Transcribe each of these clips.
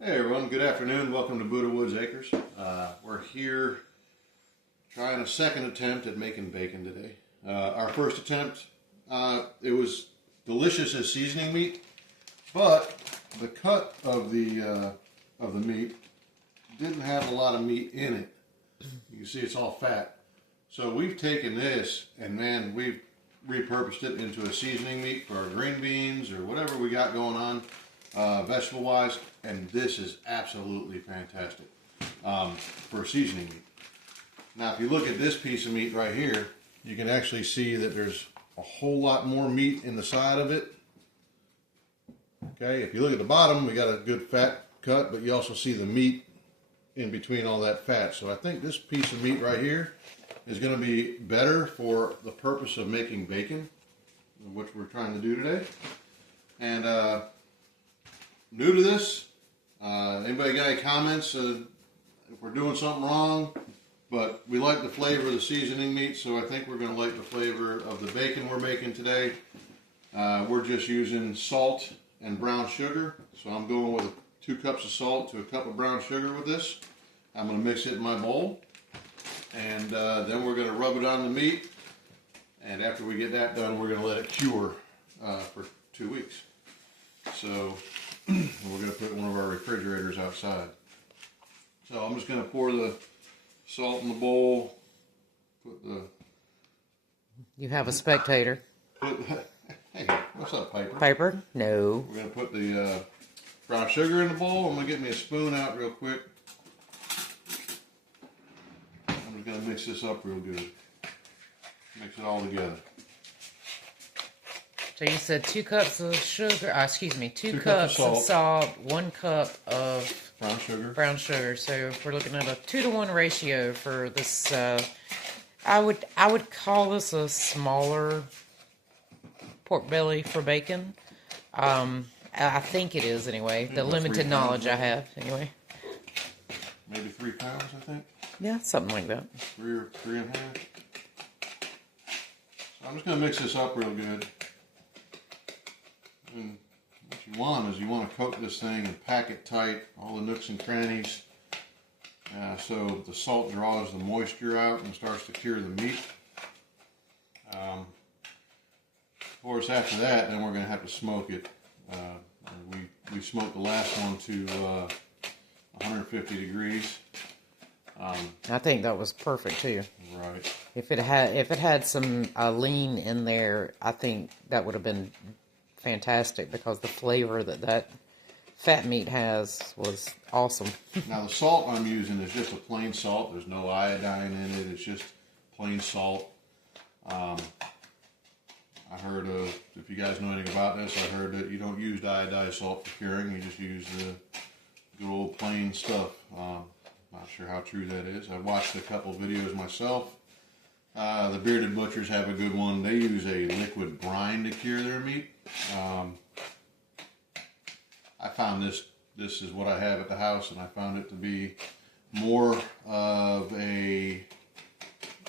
Hey everyone, good afternoon. Welcome to Buddha Woods Acres. We're here trying a second attempt at making bacon today. Our first attempt, it was delicious as seasoning meat, but the cut of the meat didn't have a lot of meat in it. You can see it's all fat. So we've taken this and man, we've repurposed it into a seasoning meat for our green beans or whatever we got going on, vegetable wise, and this is absolutely fantastic for seasoning meat. Now if you look at this piece of meat right here, you can actually see that there's a whole lot more meat in the side of it. Okay, if you look at the bottom, we got a good fat cut, but you also see the meat in between all that fat. So I think this piece of meat right here is going to be better for the purpose of making bacon, which we're trying to do today. And new to this, anybody got any comments if we're doing something wrong? But we like the flavor of the seasoning meat, so I think we're going to like the flavor of the bacon we're making today. We're just using salt and brown sugar, so I'm going with 2 cups of salt to a cup of brown sugar with this. I'm going to mix it in my bowl, and then we're going to rub it on the meat, and after we get that done, we're going to let it cure for 2 weeks. So we're going to put one of our refrigerators outside. So I'm just going to pour the salt in the bowl, put the... You have a spectator. Hey, what's up, Piper? Piper? No. We're going to put the brown sugar in the bowl. I'm going to get me a spoon out real quick. I'm just going to mix this up real good. Mix it all together. So you said 2 cups of sugar, two 2 cups of salt, 1 cup of brown sugar. So we're looking at a 2-to-1 ratio for this. I would call this a smaller pork belly for bacon. I think it is anyway. The limited knowledge I have anyway. Maybe 3 pounds, I think. Yeah, something like that. 3 or 3.5. So I'm just going to mix this up real good. And what you want is you want to coat this thing and pack it tight, all the nooks and crannies, so the salt draws the moisture out and starts to cure the meat. Of course, after that, then we're going to have to smoke it. We smoked the last one to 150 degrees. I think that was perfect too. Right. If it had some lean in there, I think that would have been fantastic because the flavor that fat meat has was awesome. Now the salt I'm using is just a plain salt. There's no iodine in it. It's just plain salt. I heard if you guys know anything about this, I heard that you don't use iodized salt for curing. You just use the good old plain stuff. Not sure how true that is. I've watched a couple videos myself. The Bearded Butchers have a good one. They use a liquid brine to cure their meat. I found this is what I have at the house, and I found it to be more of a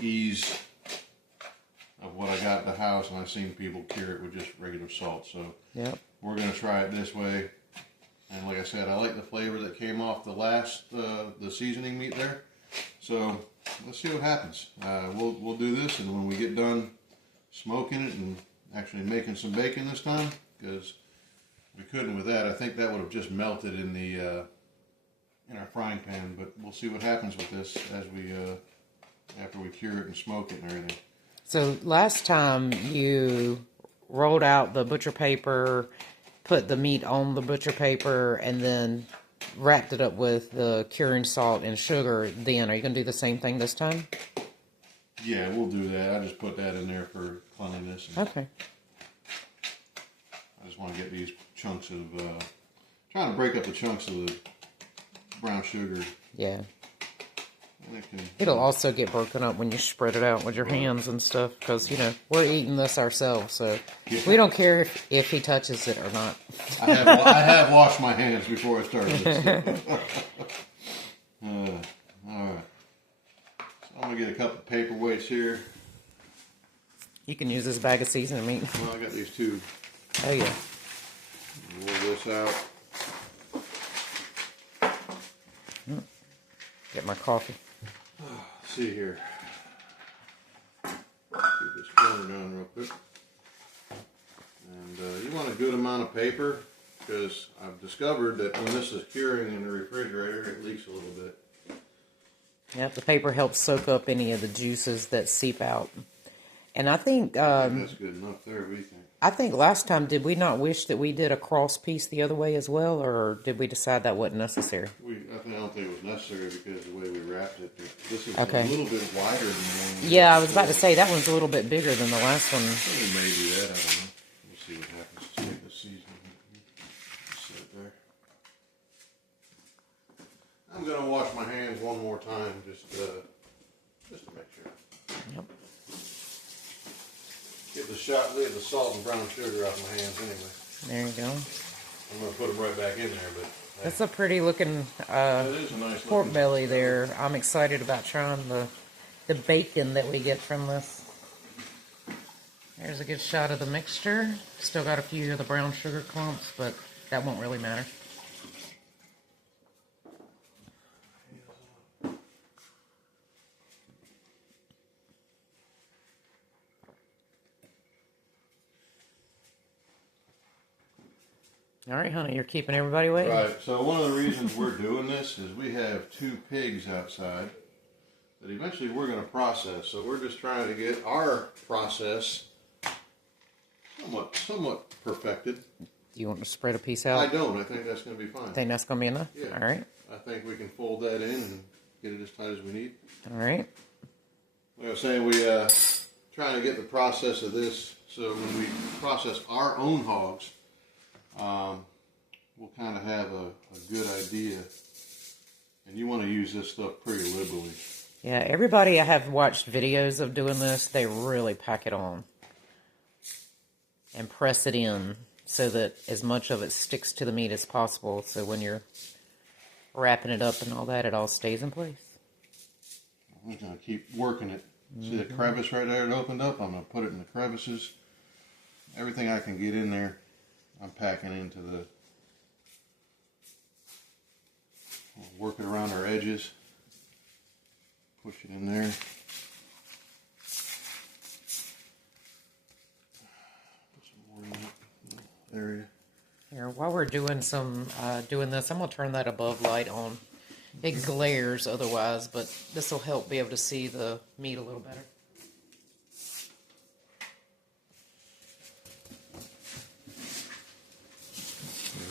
ease of what I got at the house, and I've seen people cure it with just regular salt. So Yep. We're going to try it this way. And like I said, I like the flavor that came off the last, the seasoning meat there. So let's see what happens. We'll do this, and when we get done smoking it and actually making some bacon this time, because we couldn't with that. I think that would have just melted in the in our frying pan. But we'll see what happens with this as we after we cure it and smoke it and everything. So last time you rolled out the butcher paper, put the meat on the butcher paper, and then wrapped it up with the curing salt and sugar. Then are you going to do the same thing this time? Yeah, we'll do that. I just put that in there for cleanliness. Okay. I just want to get these chunks of, trying to break up the chunks of the brown sugar. Yeah. And It'll also get broken up when you spread it out with your hands and stuff, because, you know, we're eating this ourselves, so yeah. We don't care if he touches it or not. I have washed my hands before I started this. All right. So I'm going to get a couple of paperweights here. You can use this bag of seasoning meat. Well, I got these two. Oh, yeah. Roll this out. Get my coffee. Let's see here. Keep this corner down real quick. And you want a good amount of paper, because I've discovered that when this is curing in the refrigerator, it leaks a little bit. Yep, the paper helps soak up any of the juices that seep out. And I think That's good enough there, we think. I think last time, did we not wish that we did a cross piece the other way as well, or did we decide that wasn't necessary? I don't think it was necessary because of the way we wrapped it. This is Okay. a little bit wider than the one. Yeah, I was about to say that one's a little bit bigger than the last one. It may do that, I don't know. We'll see what happens. Let's take the seasoning. Set it there. I'm going to wash my hands one more time just to make sure. Yep. Get the salt and brown sugar out of my hands anyway. There you go. I'm going to put them right back in there, but That's a pretty looking that is a nice pork looking. belly there. I'm excited about trying the bacon that we get from this. There's a good shot of the mixture. Still got a few of the brown sugar clumps, but that won't really matter. All right, honey, you're keeping everybody waiting. Right, so one of the reasons we're doing this is we have 2 pigs outside that eventually we're going to process. So we're just trying to get our process somewhat perfected. Do you want to spread a piece I out? don't. I think that's going to be fine. Think that's going to be enough? Yeah. All right. I think we can fold that in and get it as tight as we need. All right. Like I was saying, we trying to get the process of this so when we process our own hogs, we'll kind of have a good idea. And you want to use this stuff pretty liberally. Yeah, everybody I have watched videos of doing this, they really pack it on and press it in so that as much of it sticks to the meat as possible. So when you're wrapping it up and all that, it all stays in place. I'm just going to keep working it. See the crevice right there that opened up? I'm going to put it in the crevices. Everything I can get in there, I'm packing into the... Work it around our edges. Push it in there. Put some more in that area. Here, while we're doing doing this, I'm gonna turn that above light on. It glares otherwise, but this will help be able to see the meat a little better.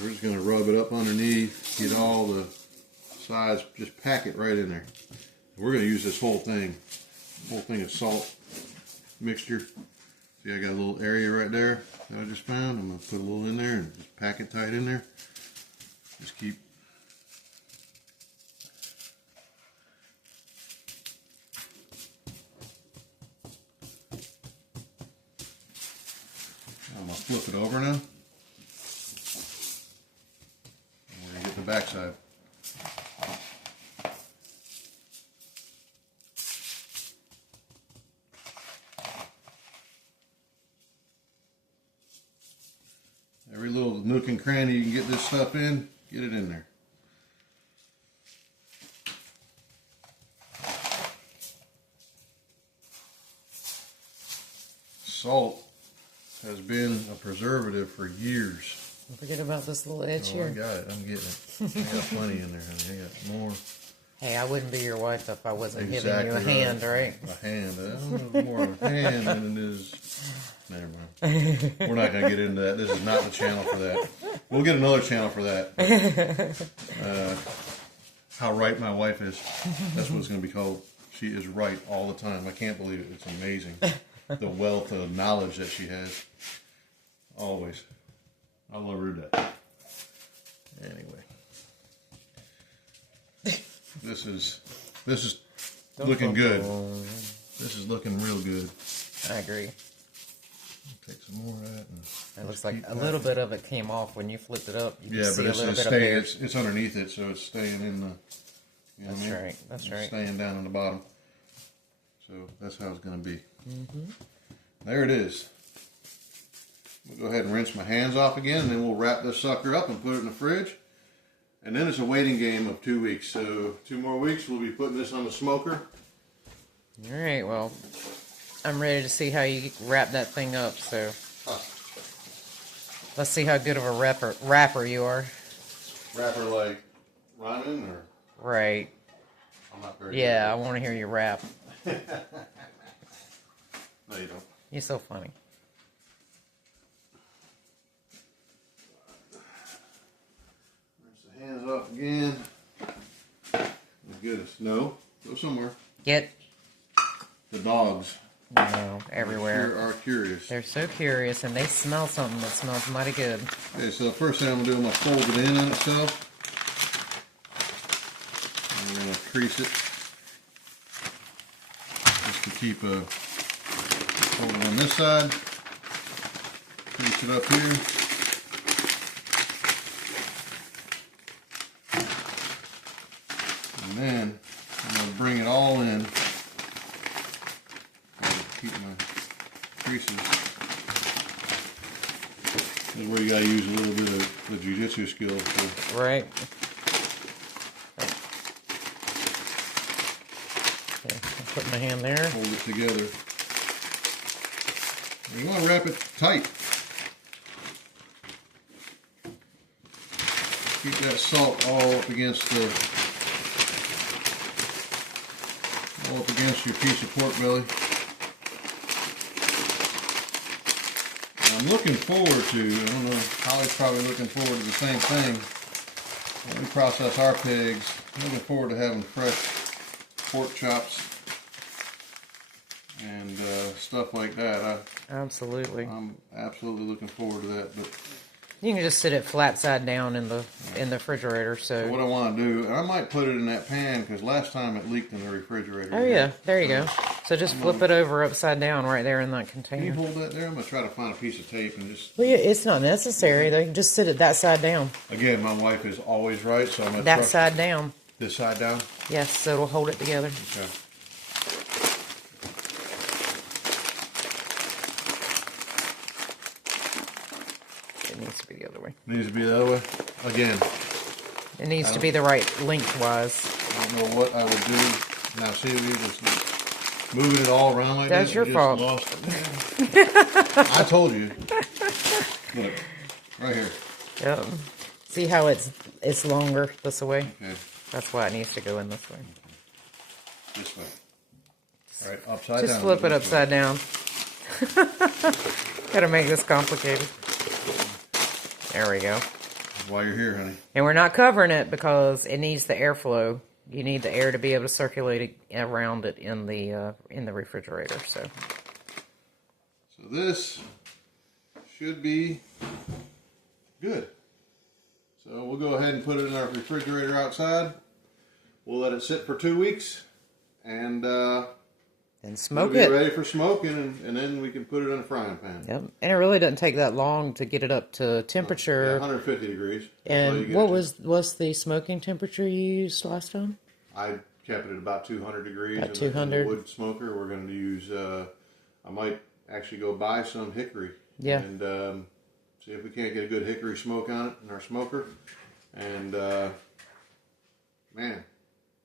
We're just going to rub it up underneath, get all the sides, just pack it right in there. We're going to use this whole thing of salt mixture. See, I got a little area right there that I just found. I'm going to put a little in there and just pack it tight in there. Just keep. I'm going to flip it over now. We're going to get the backside. Every little nook and cranny you can get this stuff in, get it in there. Salt has been a preservative for years. Don't forget about this little edge Oh, I here. got it. I'm getting it. I got plenty in there, honey. I got more. Hey, I wouldn't be your wife if I wasn't Exactly giving you a hand, right? A hand. I don't know, more of a hand than it is. Never mind. We're not going to get into that. This is not the channel for that. We'll get another channel for that. How right my wife is. That's what it's going to be called. She is right all the time. I can't believe it. It's amazing. The wealth of knowledge that she has. Always. I love her to death. Anyway. This is looking good. This is looking real good. I agree. Take some more of that. And It looks like a little bit of it came off when you flipped it up. You yeah, can see but a it's little bit up staying. here. It's underneath it, so it's staying in the. You know That's what I mean? right. That's It's right. staying down in the bottom. So that's how it's going to be. There it is. We'll go ahead and rinse my hands off again, and then we'll wrap this sucker up and put it in the fridge. And then it's a waiting game of 2 weeks. So 2 more weeks, we'll be putting this on the smoker. All right, well, I'm ready to see how you wrap that thing up, so let's see how good of a rapper you are. Rapper like Ryman or? Right. I'm not very Yeah, I want to hear you rap. No, you don't. You're so funny. Rinse the hands off again. My goodness. No. Go somewhere. Get The dogs everywhere. sure are curious. They're so curious, and they smell something that smells mighty good. Okay, so the first thing I'm going to do, I'm going to fold it in on itself. And we're going to crease it. Just to keep fold it on this side. Crease it up here. And then I'm going to bring it all in. Keep my creases. This is where you gotta use a little bit of the jiu-jitsu skills. So. Right. Okay, I'll put my hand there. Hold it together. You want to wrap it tight. Keep that salt all up against your piece of pork belly. I'm looking forward to, I don't know, Holly's probably looking forward to the same thing. When we process our pigs, I'm looking forward to having fresh pork chops and stuff like that. Absolutely. I'm absolutely looking forward to that. But You can just sit it flat side down in the refrigerator. So what I want to do, and I might put it in that pan because last time it leaked in the refrigerator. oh yeah, there you go. So just flip it over upside down right there in that Can you container. hold that there? I'm gonna try to find a piece of tape and just. Well, yeah, it's not necessary. They can just sit it that side down. Again, my wife is always right, so I'm gonna That trust side down. this side down. Yes, so it'll hold it together. Okay. It needs to be the other way. Needs to be the other way. Again, It needs to be the right lengthwise. I don't know what I would do. Now, see, we just moving it all around like That's this. your we fault. just lost it. I told you. Look, right here. Yep. See how it's longer this way? Okay, That's why it needs to go in this way. this way. All right, upside down. Just flip it This way. upside down. Gotta make this complicated. There we go. While you're here, honey. And we're not covering it because it needs the airflow. You need the air to be able to circulate around it in the refrigerator. So this should be good. So we'll go ahead and put it in our refrigerator outside. We'll let it sit for 2 weeks, and smoke it'll it. be ready for smoking, and then we can put it in a frying pan. Yep. And it really doesn't take that long to get it up to temperature. 150 degrees. And what what's the smoking temperature you used last time? I kept it at about 200 degrees. About in 200. the wood smoker. We're going to use. I might actually go buy some hickory. Yeah. And see if we can't get a good hickory smoke on it in our smoker. And man,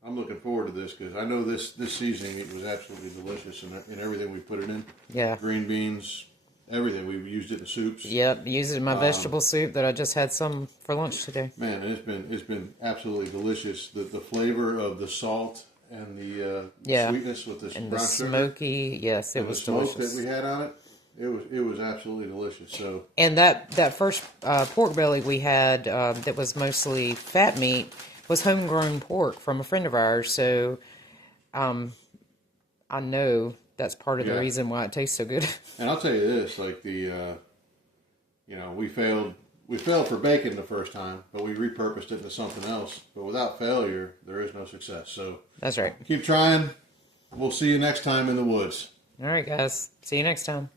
I'm looking forward to this because I know this seasoning, it was absolutely delicious in everything we put it in. Yeah. Green beans, everything. We used it in soups. Yep. Use it in my vegetable soup that I just had some for lunch today. Man, it's been absolutely delicious. The flavor of the salt and the sweetness with this And the brown sugar. smoky, yes, it And was the smoke delicious. that we had on it, it was absolutely delicious. So And that first pork belly we had that was mostly fat meat was homegrown pork from a friend of ours. So I know that's part of the Yeah. reason why it tastes so good. and I'll tell you this, like we failed for bacon the first time, but we repurposed it into something else. But without failure, there is no success. So That's right. keep trying. We'll see you next time in the woods. All right, guys. See you next time.